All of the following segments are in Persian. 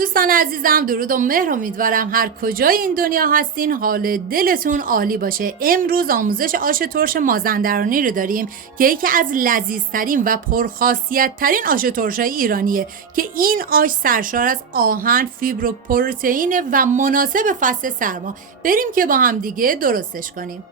دوستان عزیزم، درود و مهر. امیدوارم هر کجای این دنیا هستین حال دلتون عالی باشه. امروز آموزش آش ترش مازندرانی رو داریم که یکی از لذیذترین و پرخاصیت آش ترش‌های ایرانیه که این آش سرشار از آهن، فیبر و پروتئین و مناسب فصل سرما. بریم که با هم دیگه درستش کنیم.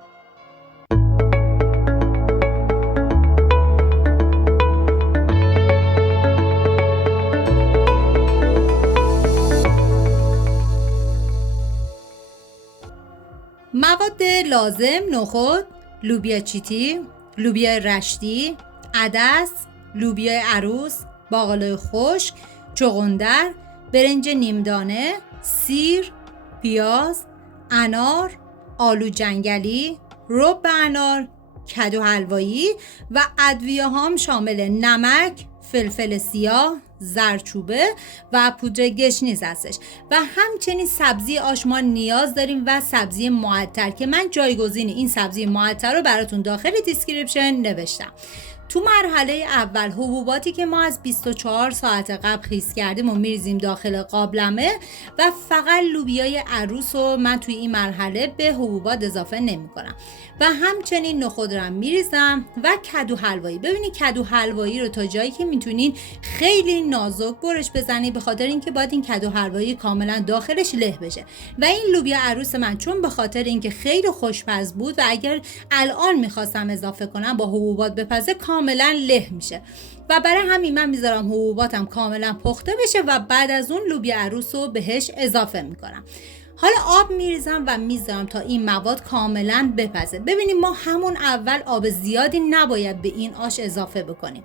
مواد لازم: نخود، لوبیا چیتی، لوبیا رشتی، عدس، لوبیا عروس، باقلای خشک، چغندر، برنج نیمدانه، سیر، پیاز، انار، آلو جنگلی، رب انار، کدو حلوایی و ادویه هم شامل نمک، فلفل سیاه، زردچوبه و پودر گشنیز هستش و همچنین سبزی آش ما نیاز داریم و سبزی معطر که من جایگزین این سبزی معطر رو براتون داخل دیسکریپشن نوشتم. تو مرحله اول حبوباتی که ما از 24 ساعت قبل خیس کردیم و میریزیم داخل قابلمه و فقط لوبیای عروس رو من توی این مرحله به حبوبات اضافه نمی کنم و همچنین نخود رو میریزم و کدو حلوایی. ببینید کدو حلوایی رو تا جایی که میتونین خیلی نازک برش بزنید، به خاطر اینکه باید این کدو حلوایی کاملا داخلش له بشه و این لوبیا عروس من چون به خاطر اینکه خیلی خوشمزه بود و اگر الان میخواستم اضافه کنم با حبوبات بپزه کاملا له میشه و برای همین من میذارم حبوباتم کاملا پخته بشه و بعد از اون لوبیا عروس رو بهش اضافه میکنم. حالا آب میریزم و میذارم تا این مواد کاملا بپزه. ببینید ما همون اول آب زیادی نباید به این آش اضافه بکنیم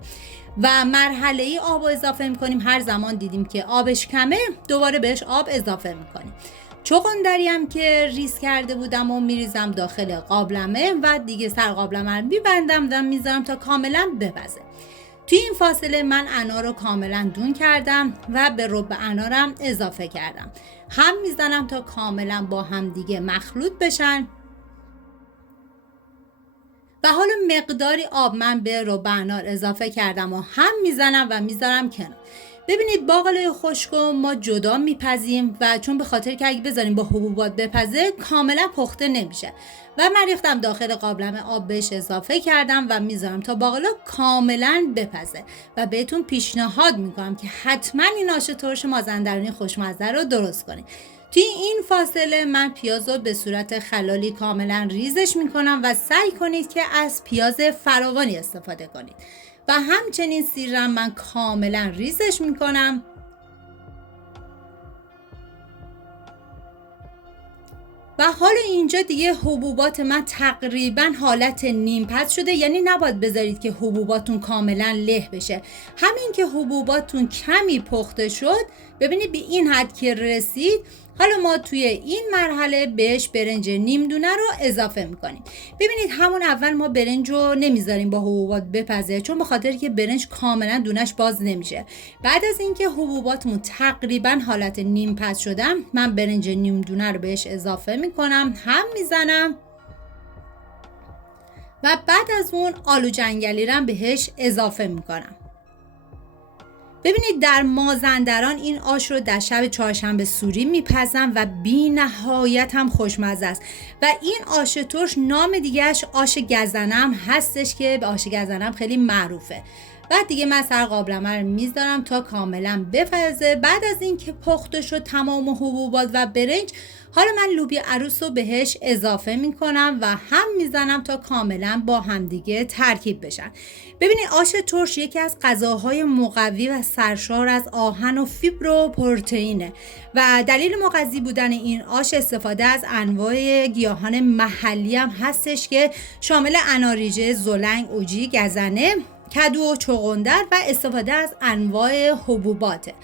و مرحله ای آب اضافه میکنیم. هر زمان دیدیم که آبش کمه دوباره بهش آب اضافه میکنیم. چغندری هم که ریز کرده بودم و میریزم داخل قابلمه و دیگه سر قابلمه رو میبندم و میذارم تا کاملا بپزه. توی این فاصله من انار رو کاملا دون کردم و به رب انارم اضافه کردم. هم میزنم تا کاملا با هم دیگه مخلوط بشن و حالا مقداری آب من به رب انار اضافه کردم و هم میزنم و میذارم کنار. ببینید باقلای خشک رو ما جدا میپزیم و چون به خاطر که اگه بذاریم با حبوبات بپزه کاملا پخته نمیشه و من ریختم داخل قابلمه، آب بهش اضافه کردم و میذارم تا باقلا کاملا بپزه و بهتون پیشنهاد میکنم که حتما این آش ترش مازندرانی خوشمزه رو درست کنید. توی این فاصله من پیاز رو به صورت خلالی کاملا ریزش میکنم و سعی کنید که از پیاز فراوانی استفاده کنید و همچنین سیرم من کاملا ریزش میکنم و حالا اینجا دیگه حبوبات من تقریبا حالت نیم پز شده، یعنی نباید بذارید که حبوباتون کاملا له بشه. همین که حبوباتون کمی پخته شد، ببینید به این حد که رسید، حالا ما توی این مرحله بهش برنج نیم دونه رو اضافه میکنیم. ببینید همون اول ما برنج رو نمیذاریم با حبوبات بپزه چون به خاطر که برنج کاملا دونش باز نمیشه. بعد از اینکه حبوباتمون تقریبا حالت نیم پز شدن، من برنج نیم دونه رو بهش اضافه میکنم، هم میزنم و بعد از اون آلو جنگلی رو بهش اضافه میکنم. ببینید در مازندران این آش رو در شب چهارشنبه سوری میپزن و بی نهایت هم خوشمزه است و این آش ترش نام دیگهش آش گزنم هستش که به آش گزنم خیلی معروفه. بعد دیگه من سر قابلمه رو میذارم تا کاملا بپزه. بعد از اینکه پخته شد تمام حبوبات و برنج، حالا من لوبیا عروس رو بهش اضافه میکنم و هم میزنم تا کاملا با همدیگه ترکیب بشن. ببینید آش ترش یکی از غذاهای مقوی و سرشار از آهن و فیبر و پروتئینه و دلیل مغذی بودن این آش استفاده از انواع گیاهان محلی هم هستش که شامل اناریجه، زلنگ، اوجی، گزنه، کدو و چغندر و استفاده از انواع حبوباته.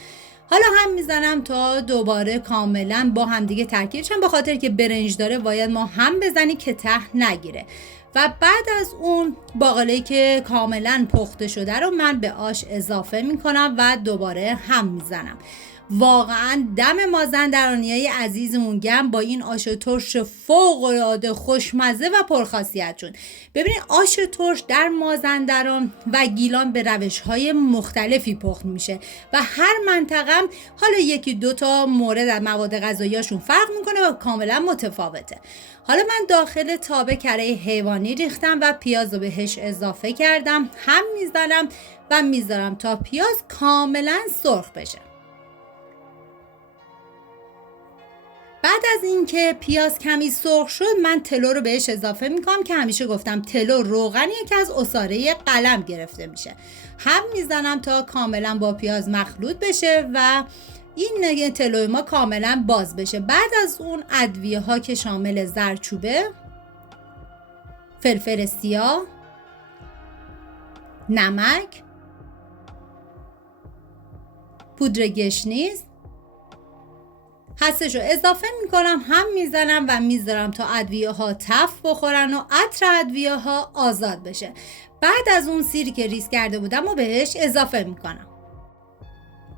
حالا هم میزنم تا دوباره کاملا با هم دیگه ترکیب شن، به خاطر که برنج داره باید ما هم بزنیم که ته نگیره و بعد از اون باقلایی که کاملا پخته شده رو من به آش اضافه میکنم و دوباره هم میزنم. واقعا دم مازندرانیای عزیزمون گرم با این آش ترش فوق‌العاده خوشمزه و پرخاصیتشون. ببینید آش ترش در مازندران و گیلان به روش‌های مختلفی پخت میشه و هر منطقه هم حالا یکی دو تا مورد از مواد غذایی‌هاشون فرق میکنه و کاملا متفاوته. حالا من داخل تابه کره حیوانی ریختم و پیاز رو بهش اضافه کردم، هم میزنم و میذارم تا پیاز کاملا سرخ بشه. بعد از اینکه پیاز کمی سرخ شد من تلو رو بهش اضافه میکنم که همیشه گفتم تلو روغنیه که از عصاره قلم گرفته میشه. هم میزنم تا کاملا با پیاز مخلوط بشه و این تلوی ما کاملا باز بشه. بعد از اون ادویه ها که شامل زردچوبه، فلفل سیاه، نمک، پودر گشنیز هستش رو اضافه میکنم، هم میزنم و میذارم تا ادویه ها تف بخورن و عطر ادویه ها آزاد بشه. بعد از اون سیری که ریز کرده بودم و بهش اضافه میکنم،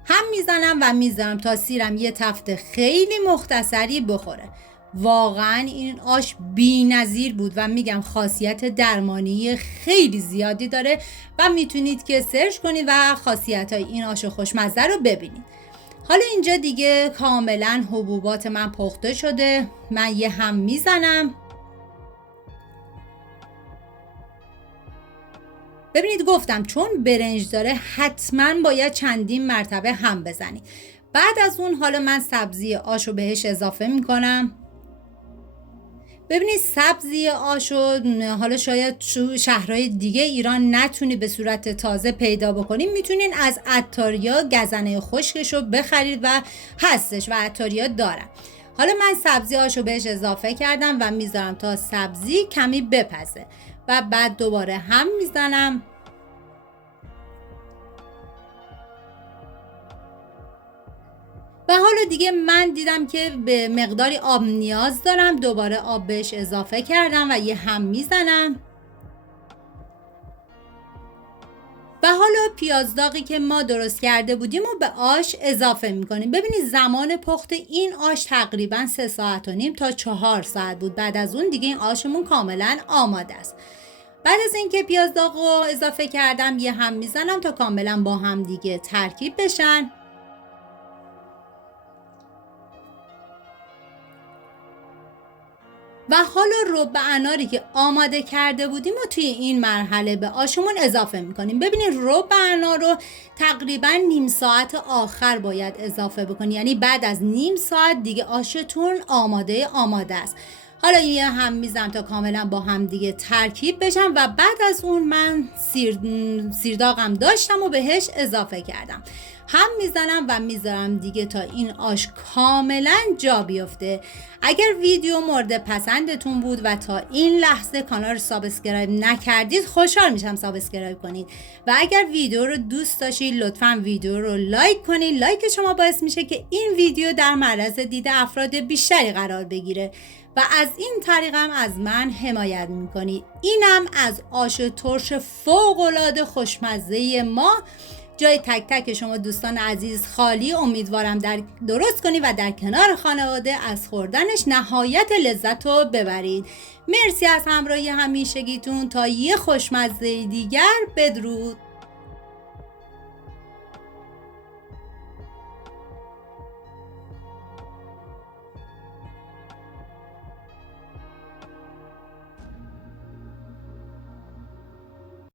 هم میزنم و میذارم تا سیرم یه تفت خیلی مختصری بخوره. واقعا این آش بی‌نظیر بود و میگم خاصیت درمانی خیلی زیادی داره و میتونید که سرچ کنید و خاصیت‌های این آش خوشمزه رو ببینید. حالا اینجا دیگه کاملا حبوبات من پخته شده. من یه هم میزنم. ببینید گفتم چون برنج داره حتما باید چندین مرتبه هم بزنید. بعد از اون حالا من سبزی آش رو بهش اضافه میکنم. ببینید سبزی آش رو حالا شاید شهرهای دیگه ایران نتونی به صورت تازه پیدا بکنید، میتونین از عطاریا گزنه خشکش رو بخرید و هستش و عطاریا دارن. حالا من سبزی آش رو بهش اضافه کردم و میذارم تا سبزی کمی بپزه و بعد دوباره هم میزنم. و حالا دیگه من دیدم که به مقداری آب نیاز دارم، دوباره آب بهش اضافه کردم و یه هم میزنم. و حالا پیاز داغی که ما درست کرده بودیم و به آش اضافه میکنیم. ببینید زمان پخت این آش تقریبا 3.5 ساعت تا 4 ساعت بود. بعد از اون دیگه این آشمون کاملا آماده است. بعد از اینکه پیاز داغ رو اضافه کردم یه هم میزنم تا کاملا با هم دیگه ترکیب بشن. و حالا رب اناری که آماده کرده بودیم و توی این مرحله به آشمون اضافه میکنیم. ببینید رب انار رو تقریبا نیم ساعت آخر باید اضافه بکنید، یعنی بعد از نیم ساعت دیگه آشتون آماده است. حالا یه هم میزنم تا کاملا با هم دیگه ترکیب بشن و بعد از اون من سیرداغم داشتم و بهش اضافه کردم. هم میزنم و میذارم دیگه تا این آش کاملا جا بیفته. اگر ویدیو مورد پسندتون بود و تا این لحظه کانال رو سابسکرایب نکردید خوشحال میشم سابسکرایب کنید و اگر ویدیو رو دوست داشتید لطفاً ویدیو رو لایک کنید. لایک شما باعث میشه که این ویدیو در معرض دید افراد بیشتری قرار بگیره و از این طریق هم از من حمایت میکنید. اینم از آش ترش فوق‌العاده خوشمزه ما. جای تک تک شما دوستان عزیز خالی، امیدوارم درست کنید و در کنار خانواده از خوردنش نهایت لذت رو ببرید. مرسی از همراهی همیشگیتون. تا یه خوشمزه دیگر، بدرود.